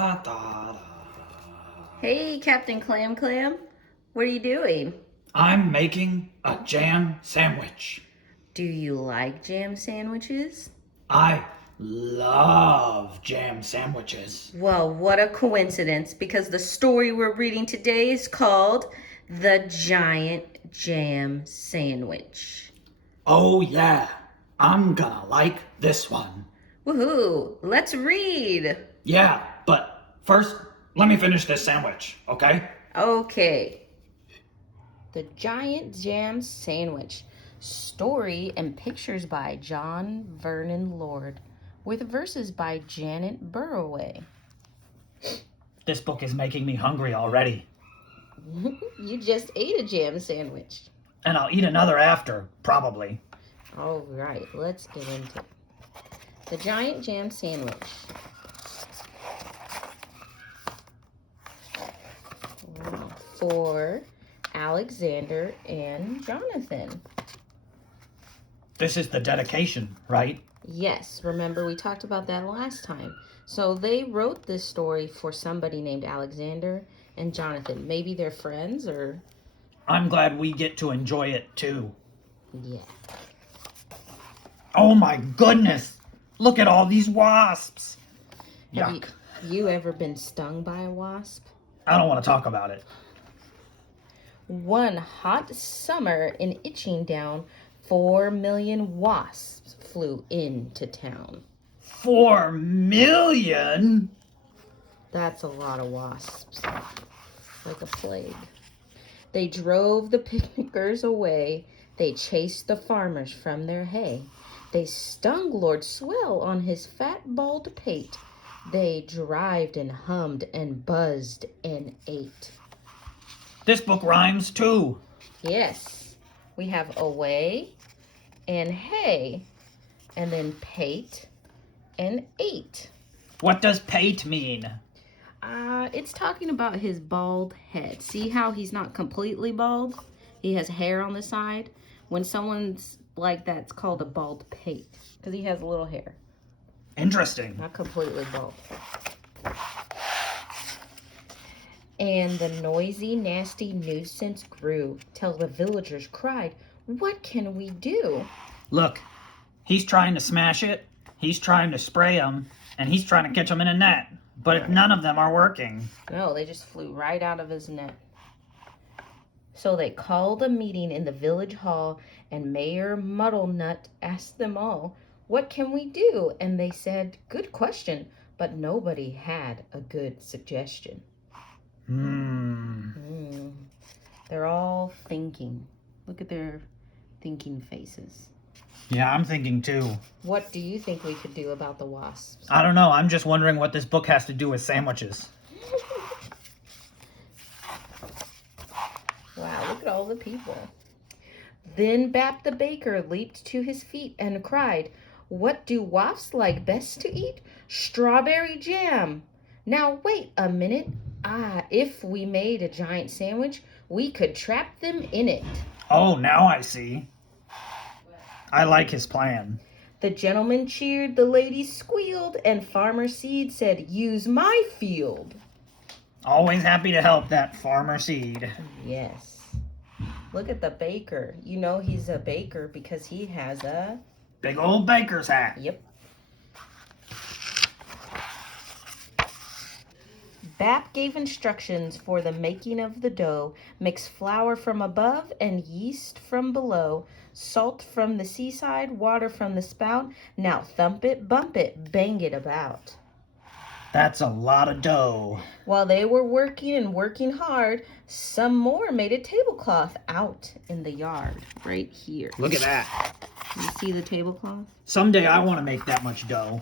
da da da. Hey, Captain Clam Clam. What are you doing? I'm making a jam sandwich. Do you like jam sandwiches? I love jam sandwiches. Well, what a coincidence, because the story we're reading today is called The Giant Jam Sandwich. Oh, yeah, I'm gonna like this one. Woohoo! Let's read! Yeah, but first, let me finish this sandwich, okay? Okay. The Giant Jam Sandwich. Story and pictures by John Vernon Lord, with verses by Janet Burroway. This book is making me hungry already. You just ate a jam sandwich. And I'll eat another after, probably. All right, let's get into it. The Giant Jam Sandwich. For Alexander and Jonathan. This is the dedication, right? Yes, remember we talked about that last time. So they wrote this story for somebody named Alexander and Jonathan. Maybe they're friends or... I'm glad we get to enjoy it too. Yeah. Oh my goodness! Look at all these wasps! Yuck. Have you ever been stung by a wasp? I don't want to talk about it. One hot summer in Itching Down, 4 million wasps flew into town. 4 million? That's a lot of wasps. Like a plague. They drove the picnickers away. They chased the farmers from their hay. They stung Lord Swell on his fat bald pate. They drived and hummed and buzzed and ate. This book rhymes too. Yes, we have away and hay, and then pate and ate. What does pate mean? It's talking about his bald head. See how he's not completely bald? He has hair on the side. When someone's like that, it's called a bald pate because he has a little hair. Interesting. Not completely bald. And the noisy, nasty nuisance grew till the villagers cried, "What can we do?" Look, he's trying to smash it, he's trying to spray them, and he's trying to catch them in a net. But none of them are working. No, they just flew right out of his net. So they called a meeting in the village hall, and Mayor Muddlenut asked them all, "What can we do?" And they said, "Good question," but nobody had a good suggestion. They're all thinking. Look at their thinking faces. Yeah, I'm thinking too. What do you think we could do about the wasps? I don't know, I'm just wondering what this book has to do with sandwiches. Wow, look at all the people. Then Bap the baker leaped to his feet and cried, "What do wasps like best to eat? Strawberry jam. Now wait a minute. If we made a giant sandwich, we could trap them in it." Oh, now I see. I like his plan. The gentleman cheered, the ladies squealed, and Farmer Seed said, "Use my field." Always happy to help that Farmer Seed. Yes. Look at the baker. You know he's a baker because he has a... Big old baker's hat. Yep. Bap gave instructions for the making of the dough. Mix flour from above and yeast from below. Salt from the seaside, water from the spout. Now thump it, bump it, bang it about. That's a lot of dough. While they were working and working hard, some more made a tablecloth out in the yard, right here. Look at that. You see the tablecloth? Someday I want to make that much dough.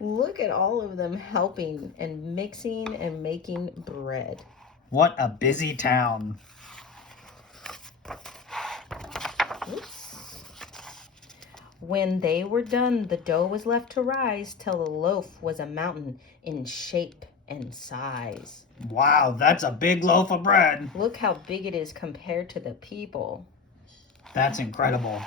Look at all of them helping and mixing and making bread. What a busy town. Oops. When they were done, the dough was left to rise till the loaf was a mountain in shape and size. Wow, that's a big loaf of bread. Look how big it is compared to the people. That's incredible.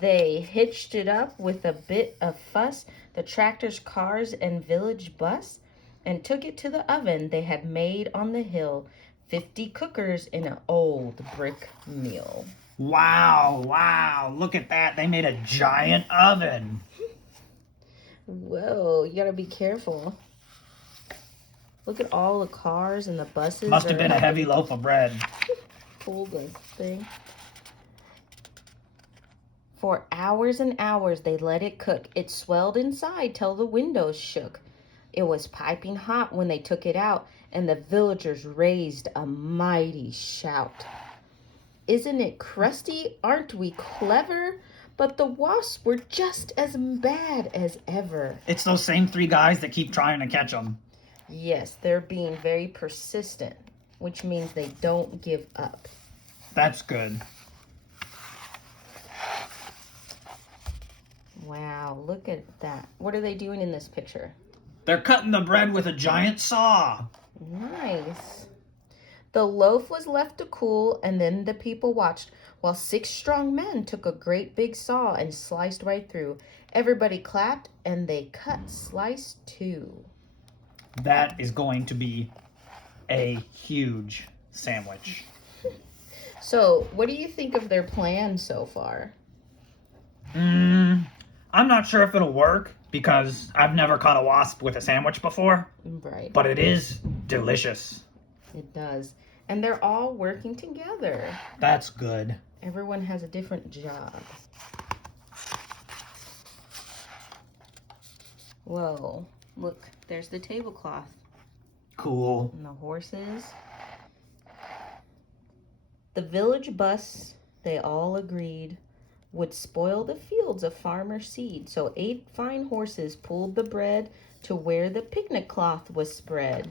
They hitched it up with a bit of fuss, the tractor's cars and village bus, and took it to the oven they had made on the hill. 50 cookers in an old brick mill. Wow, wow, look at that. They made a giant oven. Whoa, you gotta be careful. Look at all the cars and the buses. Must have been a heavy loaf of bread. Pull the thing. For hours and hours they let it cook. It swelled inside till the windows shook. It was piping hot when they took it out, and the villagers raised a mighty shout. Isn't it crusty? Aren't we clever? But the wasps were just as bad as ever. It's those same 3 guys that keep trying to catch them. Yes, they're being very persistent, which means they don't give up. That's good. Wow, look at that. What are they doing in this picture? They're cutting the bread with a giant saw. Nice. The loaf was left to cool, and then the people watched while 6 strong men took a great big saw and sliced right through. Everybody clapped, and they cut slice too. That is going to be a huge sandwich. So, what do you think of their plan so far? I'm not sure if it'll work because I've never caught a wasp with a sandwich before. Right. But it is delicious. It does. And they're all working together. That's good. Everyone has a different job. Whoa. Look, there's the tablecloth. Cool. And the horses. The village bus, they all agreed, would spoil the fields of farmer seed. So 8 fine horses pulled the bread to where the picnic cloth was spread.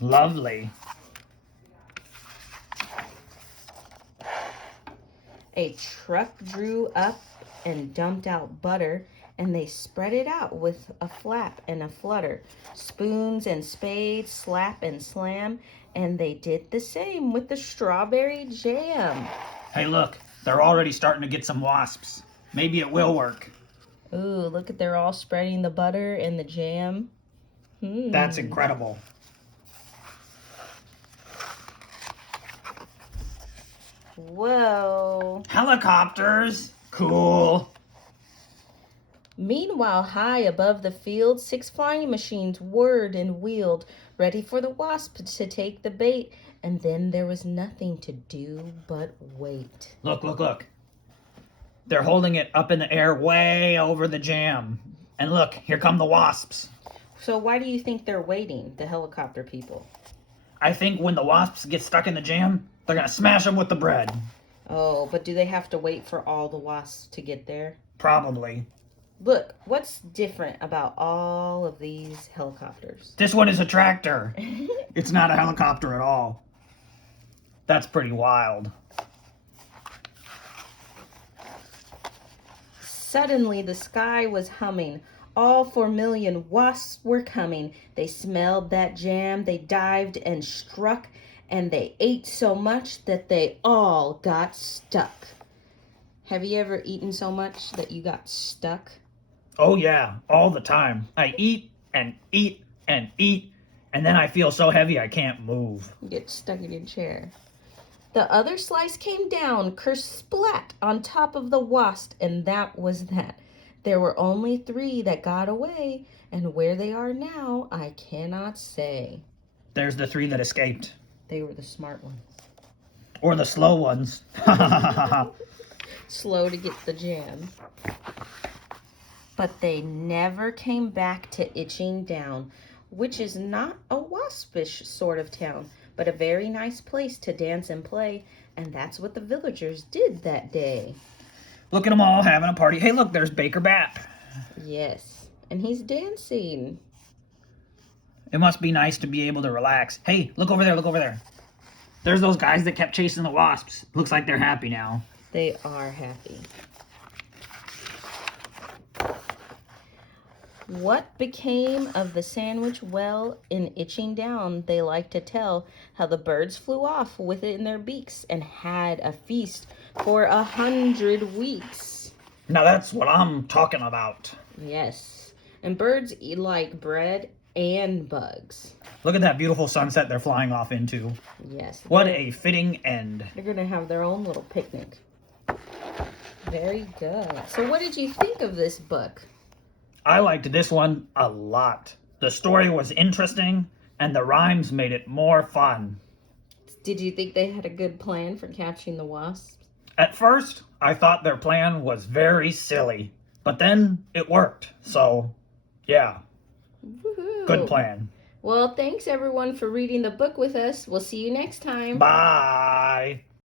Lovely. A truck drew up and dumped out butter, and they spread it out with a flap and a flutter. Spoons and spades, slap and slam, and they did the same with the strawberry jam. Hey, look, they're already starting to get some wasps. Maybe it will work. Ooh, look at they're all spreading the butter and the jam. That's incredible. Whoa. Helicopters. Cool. Meanwhile, high above the field, 6 flying machines whirred and wheeled, ready for the wasp to take the bait. And then there was nothing to do but wait. Look, look, look. They're holding it up in the air way over the jam. And look, here come the wasps. So why do you think they're waiting, the helicopter people? I think when the wasps get stuck in the jam, they're going to smash them with the bread. Oh, but do they have to wait for all the wasps to get there? Probably. Look, what's different about all of these helicopters? This one is a tractor. It's not a helicopter at all. That's pretty wild. Suddenly the sky was humming. All 4 million wasps were coming. They smelled that jam, they dived and struck, and they ate so much that they all got stuck. Have you ever eaten so much that you got stuck? Oh yeah, all the time. I eat and eat and eat, and then I feel so heavy I can't move. You get stuck in your chair. The other slice came down, kersplat, on top of the wasp, and that was that. There were only 3 that got away, and where they are now, I cannot say. There's the 3 that escaped. They were the smart ones. Or the slow ones. Slow to get the jam. But they never came back to Itching Down, which is not a waspish sort of town, but a very nice place to dance and play, and that's what the villagers did that day. Look at them all having a party. Hey, look, there's Baker Bat. Yes, and he's dancing. It must be nice to be able to relax. Hey, look over there, look over there. There's those guys that kept chasing the wasps. Looks like they're happy now. They are happy. What became of the sandwich? Well, in Itching Down, they like to tell how the birds flew off with it in their beaks and had a feast for 100 weeks. Now that's what I'm talking about. Yes. And birds eat like bread and bugs. Look at that beautiful sunset they're flying off into. Yes. What a fitting end. They're going to have their own little picnic. Very good. So what did you think of this book? I liked this one a lot. The story was interesting, and the rhymes made it more fun. Did you think they had a good plan for catching the wasps? At first, I thought their plan was very silly, but then it worked. So, yeah, Woohoo. good plan. Well, thanks everyone for reading the book with us. We'll see you next time. Bye.